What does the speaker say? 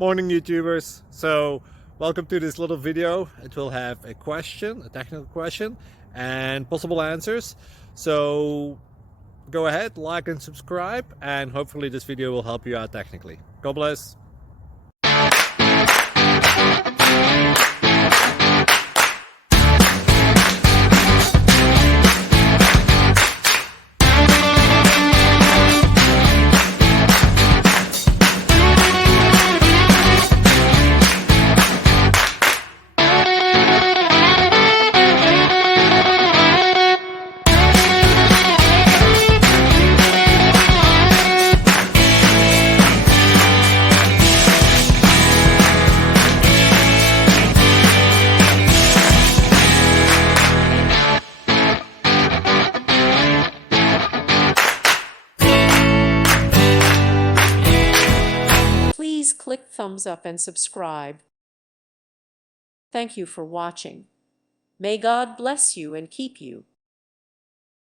Morning YouTubers. So welcome to this little video. It will have a question, a technical question, and possible answers. So go ahead, like and subscribe, and hopefully this video will help you out technically. God bless. Please click thumbs up and subscribe. Thank you for watching. May God bless you and keep you.